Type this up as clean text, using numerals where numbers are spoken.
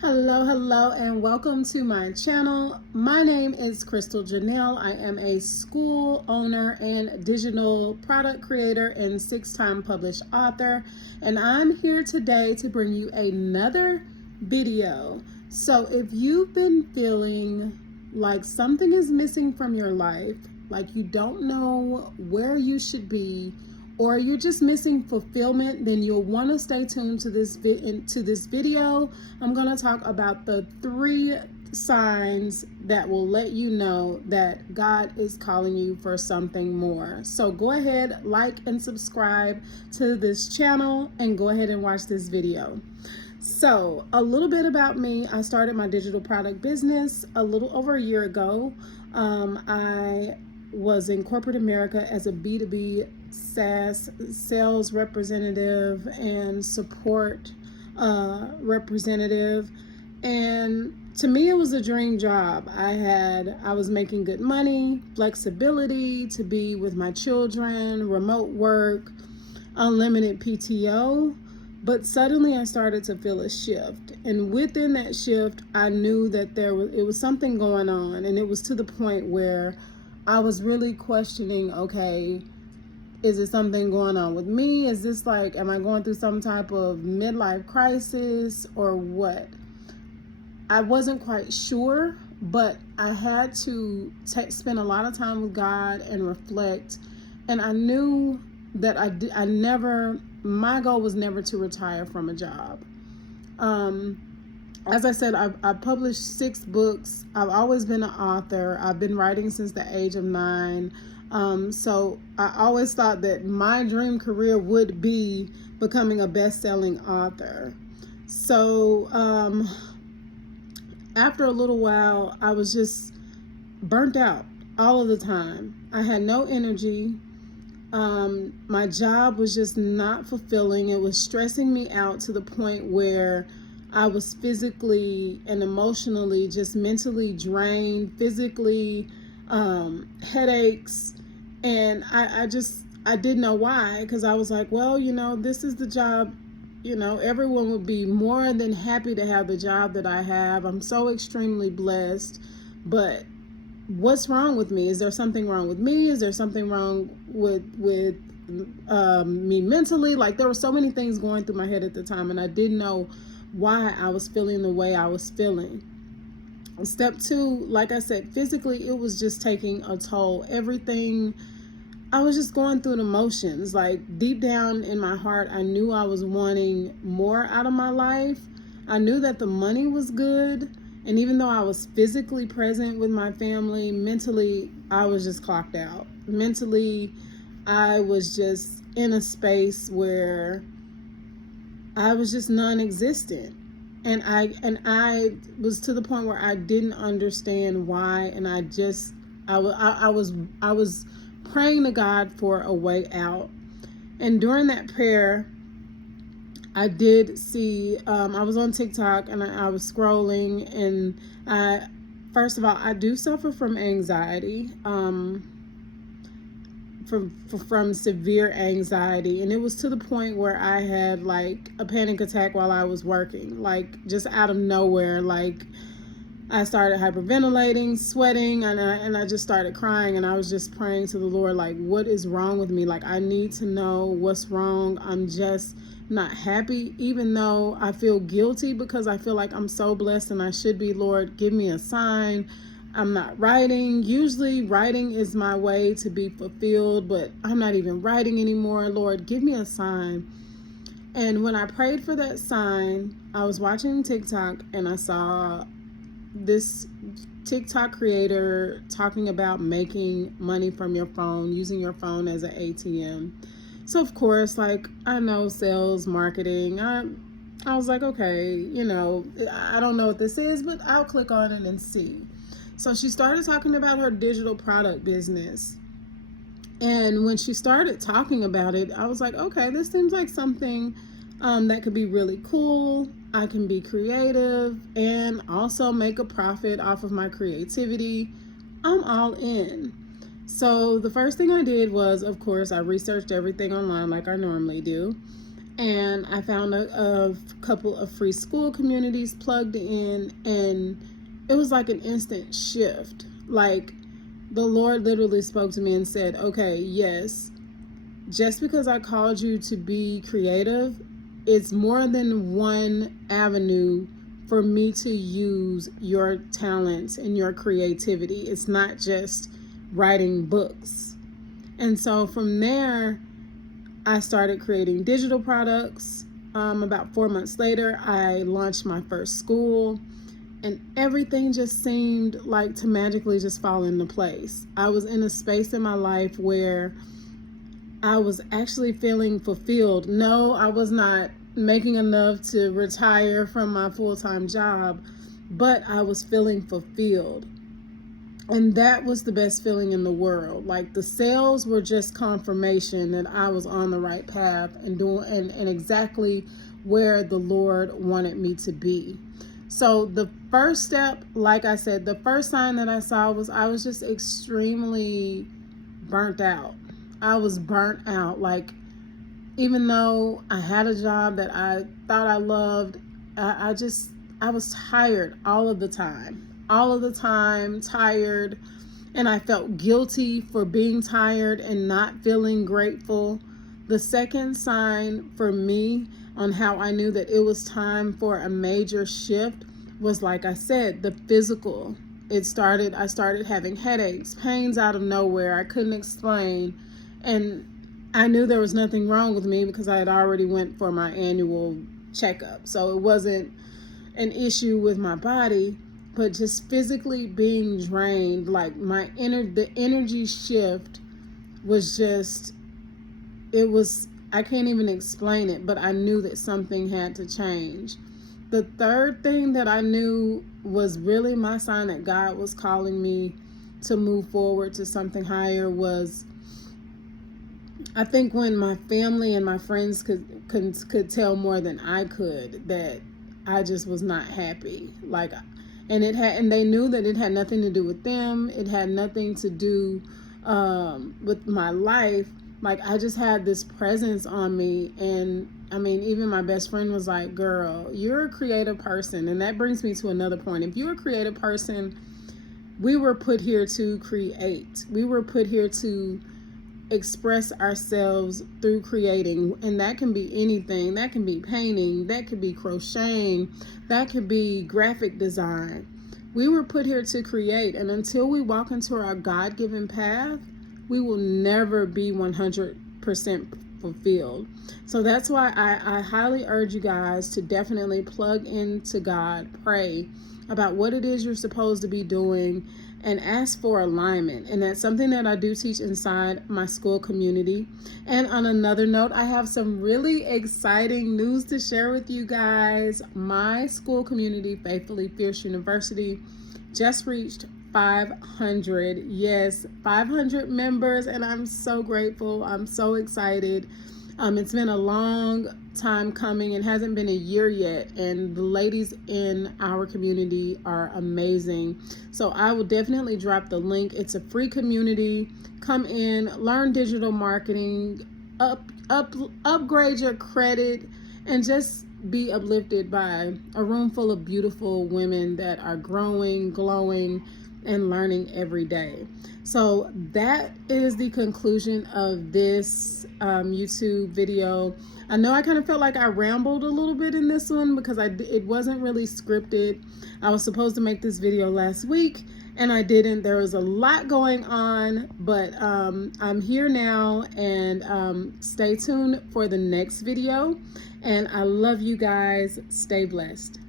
Hello, and welcome to my channel. My name is Crystal Janelle. I am a school owner and digital product creator and 6-time published author. And I'm here today to bring you another video. So if you've been feeling like something is missing from your life, like you don't know where you should be, or you're just missing fulfillment, then you'll want to stay tuned to this video. I'm going to talk about the 3 signs that will let you know that God is calling you for something more. So go ahead, like and subscribe to this channel, and go ahead and watch this video. So a little bit about me. I started my digital product business a little over a year ago. I was in corporate America as a B2B SaaS sales representative and support representative. And to me, it was a dream job. I was making good money, flexibility to be with my children, remote work, unlimited PTO. But suddenly I started to feel a shift. And within that shift, I knew that it was something going on. And it was to the point where I was really questioning, okay, is it something going on with me? Is this like, am I going through some type of midlife crisis or what? I wasn't quite sure, but I had to spend a lot of time with God and reflect. And I knew that my goal was never to retire from a job. As I said, I published 6 books. I've always been an author. I've been writing since the age of 9. So I always thought that my dream career would be becoming a best-selling author. So after a little while, I was just burnt out all of the time. I had no energy. My job was just not fulfilling. It was stressing me out to the point where I was physically and emotionally just mentally drained, physically headaches. And I didn't know why, because I was like, well, this is the job. Everyone would be more than happy to have the job that I have. I'm so extremely blessed. But what's wrong with me? Is there something wrong with me? Is there something wrong with me mentally? Like, there were so many things going through my head at the time, and I didn't know why I was feeling the way I was feeling. Step 2, like I said, physically, it was just taking a toll. Everything, I was just going through the motions. Like, deep down in my heart, I knew I was wanting more out of my life. I knew that the money was good. And even though I was physically present with my family, mentally, I was just clocked out. Mentally, I was just in a space where I was just non-existent. And I was to the point where I didn't understand why. And I was praying to God for a way out. And during that prayer, I did see, I was on TikTok and I was scrolling, and first of all, I do suffer from anxiety, from severe anxiety. And it was to the point where I had like a panic attack while I was working, like just out of nowhere. Like, I started hyperventilating, sweating, and I just started crying. And I was just praying to the Lord, like, what is wrong with me? Like, I need to know what's wrong. I'm just not happy, even though I feel guilty because I feel like I'm so blessed and I should be. Lord, give me a sign. I'm not writing. Usually writing is my way to be fulfilled, but I'm not even writing anymore. Lord, give me a sign. And when I prayed for that sign, I was watching TikTok and I saw this TikTok creator talking about making money from your phone, using your phone as an ATM. So of course, like, I know sales, marketing. I was like, okay, I don't know what this is, but I'll click on it and see. So she started talking about her digital product business. And when she started talking about it, I was like, okay, this seems like something that could be really cool. I can be creative and also make a profit off of my creativity. I'm all in. So the first thing I did was, of course, I researched everything online like I normally do. and I found a couple of free school communities, plugged in, and it was like an instant shift. Like the Lord literally spoke to me and said, okay, yes, just because I called you to be creative, it's more than one avenue for me to use your talents and your creativity. It's not just writing books. And so from there, I started creating digital products. About 4 months later, I launched my first school, and everything just seemed like to magically just fall into place. I was in a space in my life where I was actually feeling fulfilled. No, I was not making enough to retire from my full-time job, but I was feeling fulfilled. And that was the best feeling in the world. Like the sales were just confirmation that I was on the right path and doing and exactly where the Lord wanted me to be. So the first step, like I said, the first sign that I saw was I was just extremely burnt out. I was burnt out. Like, even though I had a job that I thought I loved, I was tired all of the time, tired. And I felt guilty for being tired and not feeling grateful. The second sign for me on how I knew that it was time for a major shift was, like I said, the physical. I started having headaches, pains out of nowhere I couldn't explain. And I knew there was nothing wrong with me because I had already went for my annual checkup. So it wasn't an issue with my body, but just physically being drained. Like the energy shift was just, I can't even explain it, but I knew that something had to change. The third thing that I knew was really my sign that God was calling me to move forward to something higher was, I think when my family and my friends could tell more than I could that I just was not happy. Like, and they knew that it had nothing to do with them. It had nothing to do with my life. Like, I just had this presence on me. And I mean, even my best friend was like, girl, you're a creative person. And that brings me to another point. If you're a creative person, we were put here to create. We were put here to express ourselves through creating, and that can be anything. That can be painting, that could be crocheting, that could be graphic design. We were put here to create, and until we walk into our God-given path, we will never be 100% fulfilled. So that's why I highly urge you guys to definitely plug into God, pray about what it is you're supposed to be doing, and ask for alignment. And that's something that I do teach inside my school community. And on another note, I have some really exciting news to share with you guys. My school community, Faithfully Fierce University, just reached 500. Yes, 500 members, and I'm so grateful. I'm so excited. It's been a long time coming. It hasn't been a year yet, and the ladies in our community are amazing. So I will definitely drop the link. It's a free community. Come in, learn digital marketing, upgrade your credit, and just be uplifted by a room full of beautiful women that are growing, glowing, and learning every day. So that is the conclusion of this YouTube video. I know I kind of felt like I rambled a little bit in this one because it wasn't really scripted. I was supposed to make this video last week and I didn't. There was a lot going on, but I'm here now, and stay tuned for the next video. And I love you guys. Stay blessed.